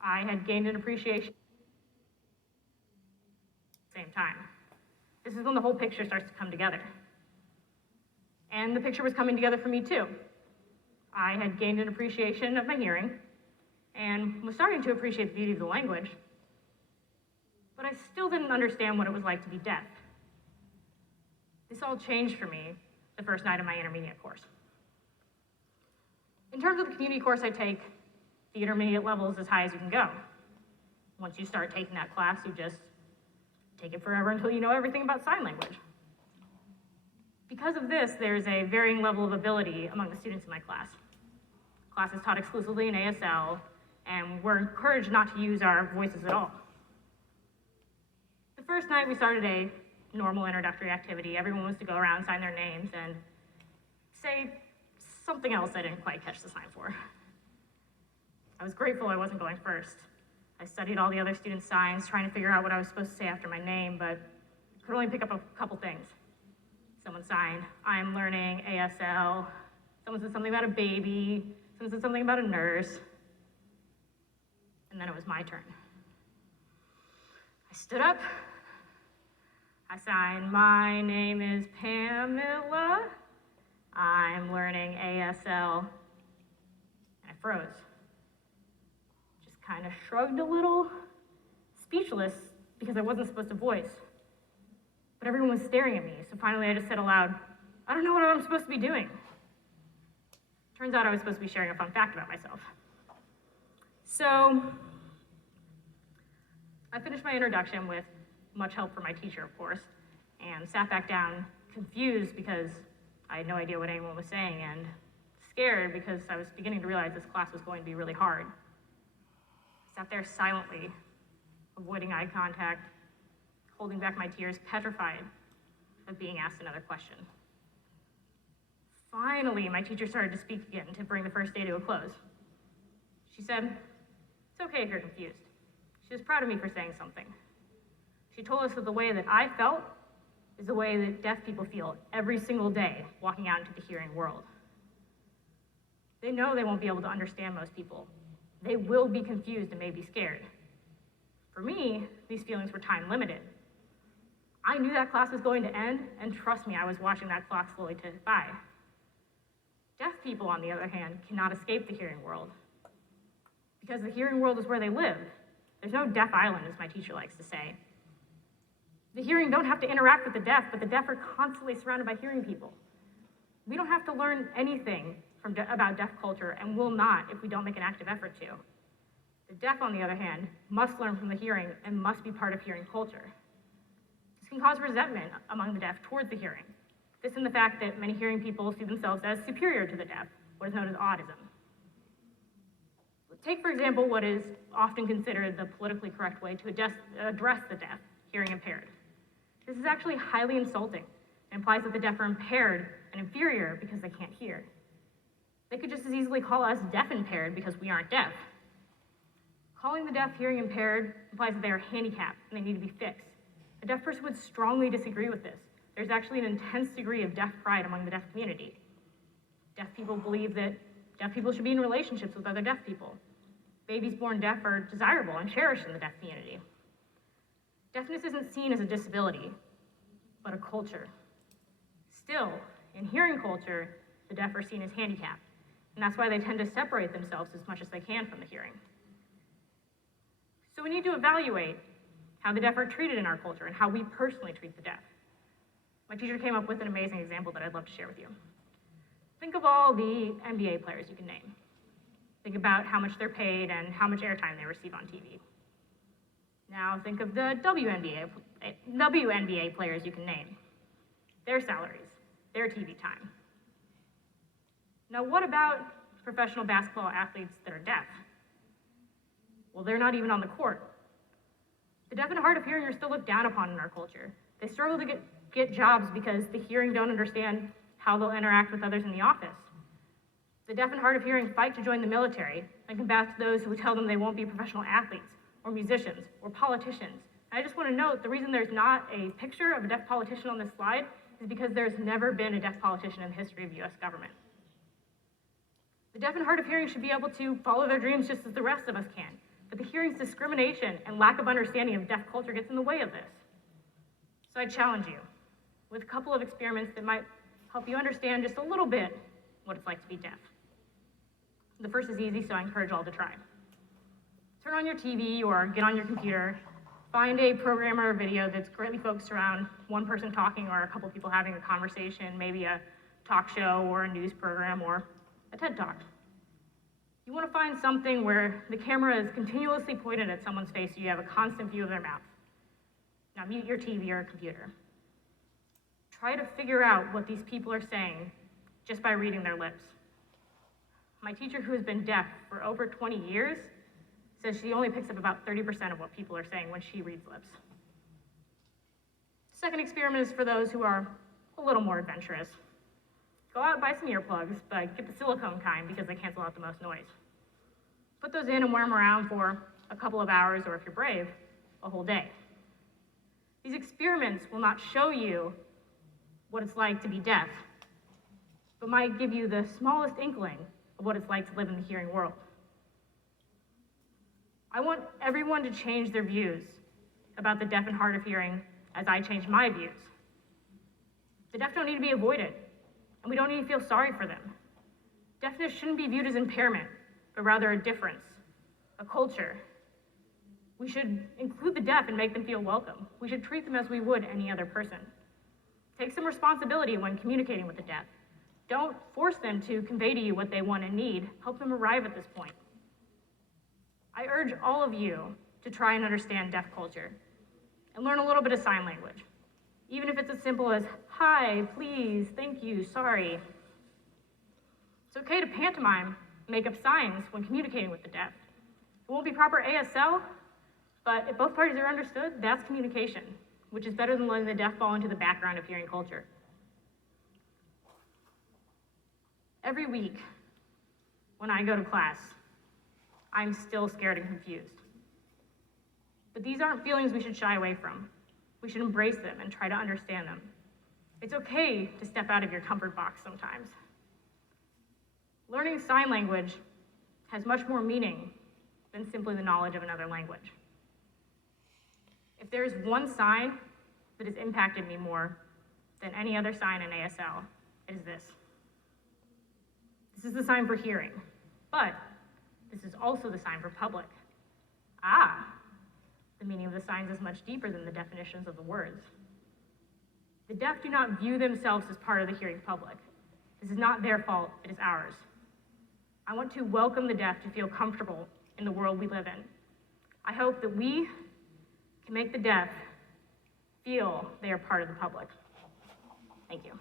I had gained an appreciation at the same time. This is when the whole picture starts to come together. And the picture was coming together for me too. I had gained an appreciation of my hearing and was starting to appreciate the beauty of the language, but I still didn't understand what it was like to be deaf. This all changed for me the first night of my intermediate course. In terms of the community course I take, the intermediate level is as high as you can go. Once you start taking that class, you just take it forever until you know everything about sign language. Because of this, there's a varying level of ability among the students in my class. Class is taught exclusively in ASL, and we're encouraged not to use our voices at all. The first night we started a normal introductory activity. Everyone was to go around, sign their names, and say something else I didn't quite catch the sign for. I was grateful I wasn't going first. I studied all the other students' signs, trying to figure out what I was supposed to say after my name, but could only pick up a couple things. Someone signed, "I'm learning ASL." Someone said something about a baby. Someone said something about a nurse. And then it was my turn. I stood up. I signed, "My name is Pamela. I'm learning ASL." And I froze. Just kind of shrugged a little, speechless, because I wasn't supposed to voice. But everyone was staring at me, so finally I just said aloud, "I don't know what I'm supposed to be doing." Turns out I was supposed to be sharing a fun fact about myself. So I finished my introduction with much help from my teacher, of course, and sat back down confused because I had no idea what anyone was saying, and scared because I was beginning to realize this class was going to be really hard. I sat there silently, avoiding eye contact, holding back my tears, petrified of being asked another question. Finally, my teacher started to speak again to bring the first day to a close. She said, "It's okay if you're confused." She was proud of me for saying something. She told us that the way that I felt is the way that deaf people feel every single day walking out into the hearing world. They know they won't be able to understand most people. They will be confused and may be scared. For me, these feelings were time limited. I knew that class was going to end, and trust me, I was watching that clock slowly tick by. Deaf people, on the other hand, cannot escape the hearing world. Because the hearing world is where they live. There's no deaf island, as my teacher likes to say. The hearing don't have to interact with the deaf, but the deaf are constantly surrounded by hearing people. We don't have to learn anything about deaf culture, and will not if we don't make an active effort to. The deaf, on the other hand, must learn from the hearing and must be part of hearing culture. This can cause resentment among the deaf towards the hearing. This and the fact that many hearing people see themselves as superior to the deaf, what is known as autism. Take, for example, what is often considered the politically correct way to address the deaf, hearing impaired. This is actually highly insulting and implies that the deaf are impaired and inferior because they can't hear. They could just as easily call us deaf impaired because we aren't deaf. Calling the deaf hearing impaired implies that they are handicapped and they need to be fixed. A deaf person would strongly disagree with this. There's actually an intense degree of deaf pride among the deaf community. Deaf people believe that deaf people should be in relationships with other deaf people. Babies born deaf are desirable and cherished in the deaf community. Deafness isn't seen as a disability, but a culture. Still, in hearing culture, the deaf are seen as handicapped, and that's why they tend to separate themselves as much as they can from the hearing. So we need to evaluate how the deaf are treated in our culture and how we personally treat the deaf. My teacher came up with an amazing example that I'd love to share with you. Think of all the NBA players you can name. Think about how much they're paid and how much airtime they receive on TV. Now think of the WNBA players you can name. Their salaries, their TV time. Now what about professional basketball athletes that are deaf? Well, they're not even on the court. The deaf and hard of hearing are still looked down upon in our culture. They struggle to get jobs because the hearing don't understand how they'll interact with others in the office. The deaf and hard of hearing fight to join the military and combat those who tell them they won't be professional athletes or musicians or politicians. I just want to note the reason there's not a picture of a deaf politician on this slide is because there's never been a deaf politician in the history of US government. The deaf and hard of hearing should be able to follow their dreams just as the rest of us can, but but the hearing's discrimination and lack of understanding of deaf culture gets in the way of this. So I challenge you with a couple of experiments that might help you understand just a little bit what it's like to be deaf. The first is easy, so I encourage all to try. Turn on your TV or get on your computer, find a program or a video that's greatly focused around one person talking or a couple people having a conversation, maybe a talk show or a news program or a TED Talk. You want to find something where the camera is continuously pointed at someone's face so you have a constant view of their mouth. Now mute your TV or computer. Try to figure out what these people are saying just by reading their lips. My teacher, who has been deaf for over 20 years, says she only picks up about 30% of what people are saying when she reads lips. Second experiment is for those who are a little more adventurous. Go out and buy some earplugs, but get the silicone kind because they cancel out the most noise. Put those in and wear them around for a couple of hours, or if you're brave, a whole day. These experiments will not show you what it's like to be deaf, but might give you the smallest inkling of what it's like to live in the hearing world. I want everyone to change their views about the deaf and hard of hearing as I change my views. The deaf don't need to be avoided, and we don't need to feel sorry for them. Deafness shouldn't be viewed as impairment, but rather a difference, a culture. We should include the deaf and make them feel welcome. We should treat them as we would any other person. Take some responsibility when communicating with the deaf. Don't force them to convey to you what they want and need. Help them arrive at this point. I urge all of you to try and understand deaf culture and learn a little bit of sign language, even if it's as simple as hi, please, thank you, sorry. It's okay to pantomime, make up signs when communicating with the deaf. It won't be proper ASL, but if both parties are understood, that's communication, which is better than letting the deaf fall into the background of hearing culture. Every week, when I go to class, I'm still scared and confused. But these aren't feelings we should shy away from. We should embrace them and try to understand them. It's okay to step out of your comfort box sometimes. Learning sign language has much more meaning than simply the knowledge of another language. If there's one sign that has impacted me more than any other sign in ASL, it is this. This is the sign for hearing, but this is also the sign for public. The meaning of the signs is much deeper than the definitions of the words. The deaf do not view themselves as part of the hearing public. This is not their fault, it is ours. I want to welcome the deaf to feel comfortable in the world we live in. I hope that we can make the deaf feel they are part of the public. Thank you.